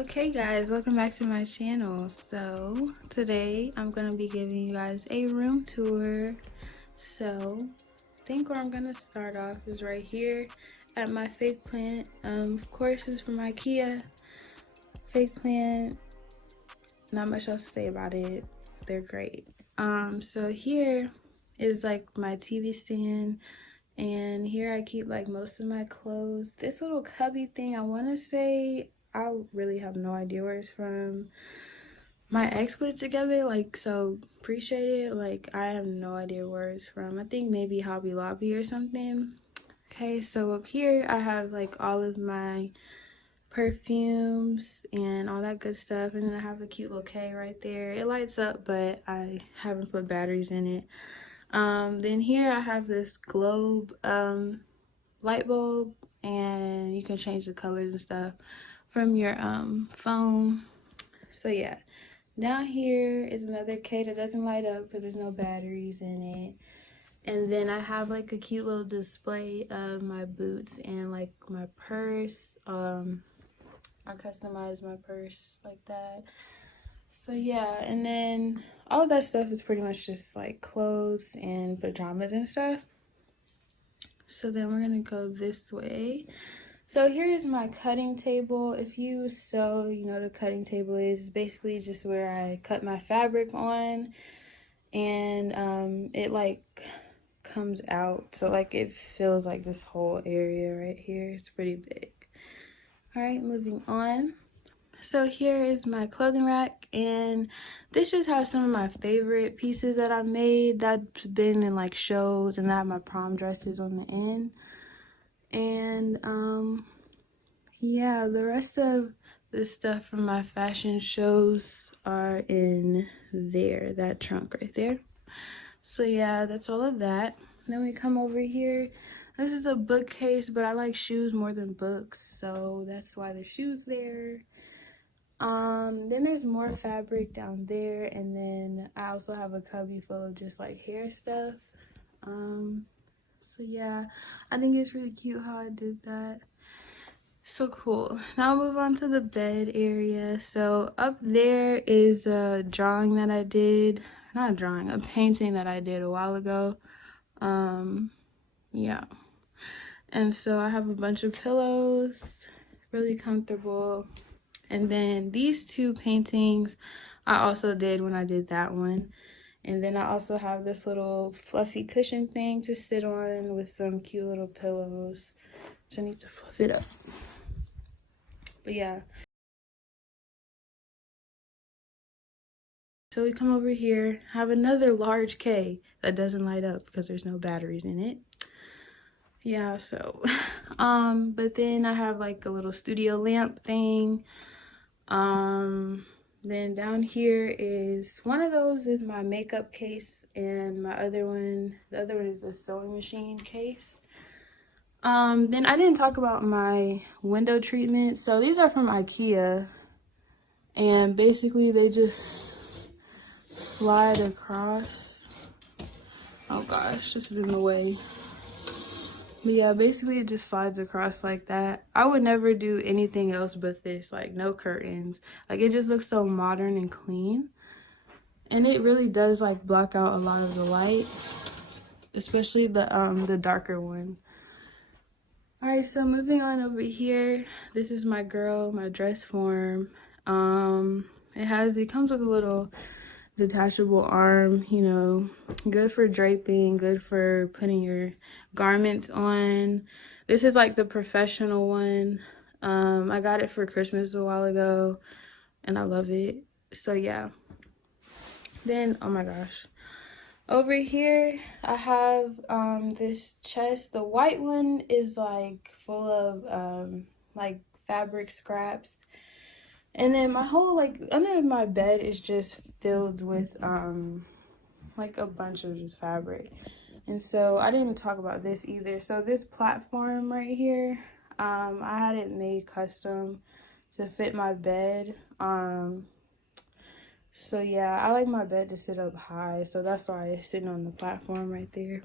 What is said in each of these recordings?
Okay guys, welcome back to my channel. So today I'm going to be giving you guys a room tour. So I think where I'm going to start off is right here at my fake plant. Of course it's from IKEA. Fake plant, not much else to say about it. They're great. So here is like my TV stand, and here I keep like most of my clothes. This little cubby thing, I want to say, I really have no idea where it's from. My ex put it together, like, so appreciate it. Like, I have no idea where it's from. I think maybe Hobby Lobby or something. Okay, so up here I have like all of my perfumes and all that good stuff, and then I have a cute little K right there. It lights up, but I haven't put batteries in it. Then here I have this globe light bulb, and you can change the colors and stuff from your phone. So yeah, down here is another K that doesn't light up because there's no batteries in it. And then I have like a cute little display of my boots and like my purse. I customized my purse like that. So yeah, and then all of that stuff is pretty much just like clothes and pajamas and stuff. So then we're gonna go this way. So here is my cutting table. If you sew, you know what a cutting table is. It's basically just where I cut my fabric on, and it like comes out. So like it fills like this whole area right here. It's pretty big. All right, moving on. So here is my clothing rack, and this just has some of my favorite pieces that I made that's been in like shows, and I have my prom dresses on the end. And yeah, the rest of the stuff from my fashion shows are in there, that trunk right there. So yeah, that's all of that. Then we come over here. This is a bookcase, but I like shoes more than books, so that's why the shoes there. Then there's more fabric down there, and then I also have a cubby full of just like hair stuff. So yeah, I think it's really cute how I did that. So cool. Now I'll move on to the bed area. So up there is a drawing that I did, not a drawing, a painting that I did a while ago. Yeah. And so I have a bunch of pillows, really comfortable. And then these two paintings I also did when I did that one. And then I also have this little fluffy cushion thing to sit on with some cute little pillows. So I need to fluff it up. But yeah. So we come over here, have another large K that doesn't light up because there's no batteries in it. Yeah, so but then I have like a little studio lamp thing. Then down here is one of those is my makeup case, and my other one, the other one is the sewing machine case. Then I didn't talk about my window treatment. So these are from IKEA, and basically they just slide across. Oh gosh, this is in the way. But yeah, basically it just slides across like that. I would never do anything else but this, like no curtains. Like it just looks so modern and clean. And it really does like block out a lot of the light, especially the darker one. All right, so moving on over here, this is my girl, my dress form. It comes with a little detachable arm, you know, good for draping, good for putting your garments on. This is like the professional one. I got it for Christmas a while ago, and I love it. So yeah. Then, oh my gosh, over here I have this chest. The white one is like full of like fabric scraps. And then my whole, like, under my bed is just filled with, like, a bunch of just fabric. And so I didn't even talk about this either. So this platform right here, I had it made custom to fit my bed. So yeah, I like my bed to sit up high. So that's why it's sitting on the platform right there.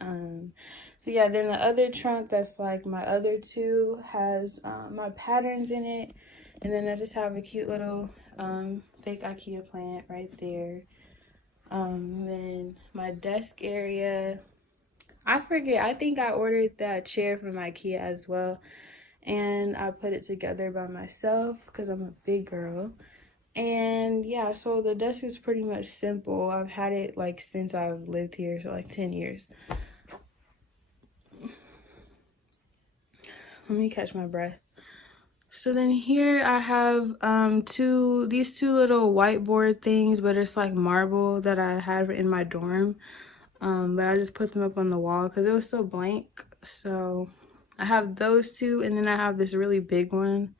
So yeah, then the other trunk that's like my other two has my patterns in it. And then I just have a cute little fake IKEA plant right there. Then my desk area, I forget, I think I ordered that chair from IKEA as well, and I put it together by myself because I'm a big girl. And yeah, so the desk is pretty much simple. I've had it like since I've lived here, so like 10 years. Let me catch my breath. So then here I have these two little whiteboard things, but it's like marble that I had in my dorm. But I just put them up on the wall because it was so blank. So I have those two, and then I have this really big one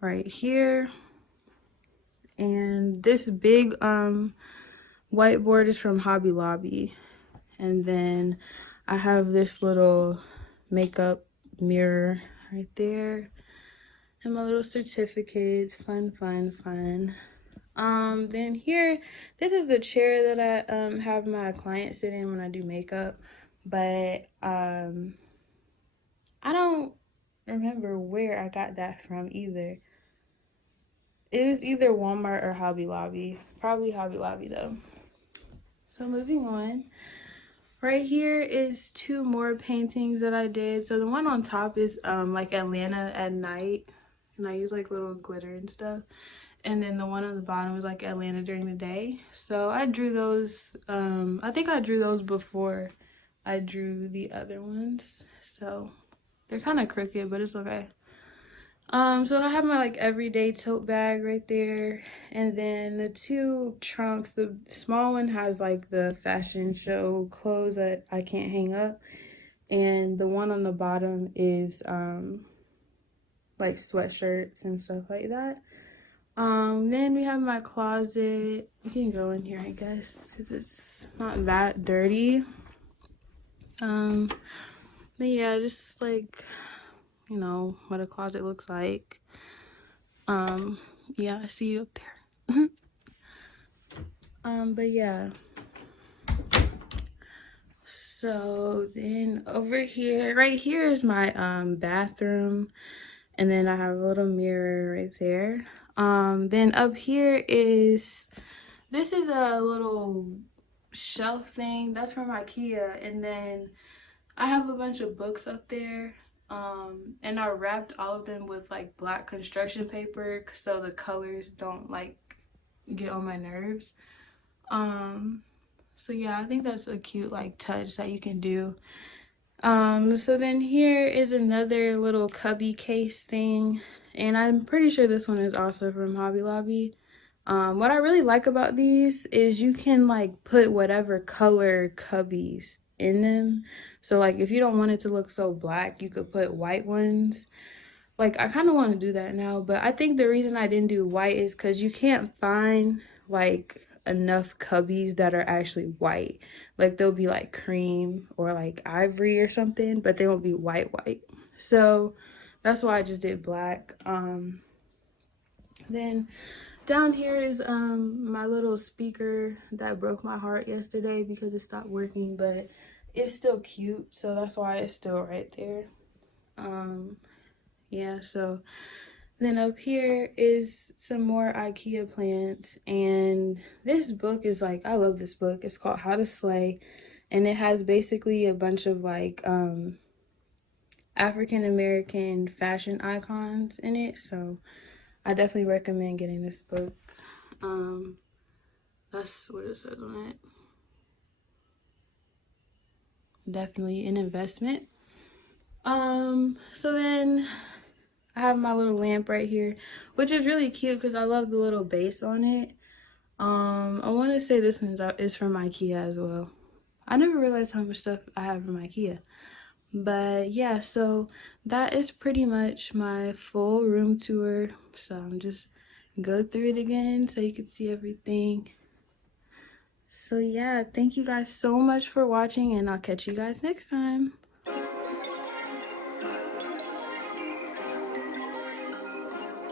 right here. And this big whiteboard is from Hobby Lobby. And then I have this little makeup mirror right there. And my little certificates. Fun, fun, fun. Then here, this is the chair that I have my clients sit in when I do makeup. But I don't remember where I got that from either. It was either Walmart or Hobby Lobby. Probably Hobby Lobby though. So moving on. Right here is two more paintings that I did. So the one on top is like Atlanta at night. And I use like little glitter and stuff. And then the one on the bottom was like Atlanta during the day. So I drew those, I think I drew those before I drew the other ones. So they're kind of crooked, but it's okay. So I have my like everyday tote bag right there. And then the two trunks, the small one has like the fashion show clothes that I can't hang up. And the one on the bottom is like sweatshirts and stuff like that. Then we have my closet. You can go in here, I guess, because it's not that dirty. But yeah, just like, you know, what a closet looks like. Yeah, I see you up there. But yeah. So then over here, right here is my bathroom. And then I have a little mirror right there. Then up here is, this is a little shelf thing. That's from IKEA. And then I have a bunch of books up there. And I wrapped all of them with like black construction paper so the colors don't like get on my nerves. So yeah, I think that's a cute like touch that you can do. So then here is another little cubby case thing, and I'm pretty sure this one is also from Hobby Lobby. What I really like about these is you can like put whatever color cubbies in them. So like if you don't want it to look so black, you could put white ones. Like I kind of want to do that now, but I think the reason I didn't do white is because you can't find like enough cubbies that are actually white. Like they'll be like cream or like ivory or something, but they won't be white. So that's why I just did black. Then down here is my little speaker that broke my heart yesterday because it stopped working, but it's still cute, so that's why it's still right there. Yeah, so then up here is some more IKEA plants, and this book is like, I love this book. It's called How to Slay, and it has basically a bunch of like African American fashion icons in it, so I definitely recommend getting this book. That's what it says on it. Definitely an investment. So then I have my little lamp right here, which is really cute because I love the little base on it. I want to say this one is from IKEA as well. I never realized how much stuff I have from IKEA. But yeah, so that is pretty much my full room tour. So I'm just go through it again so you can see everything. So yeah, thank you guys so much for watching, and I'll catch you guys next time.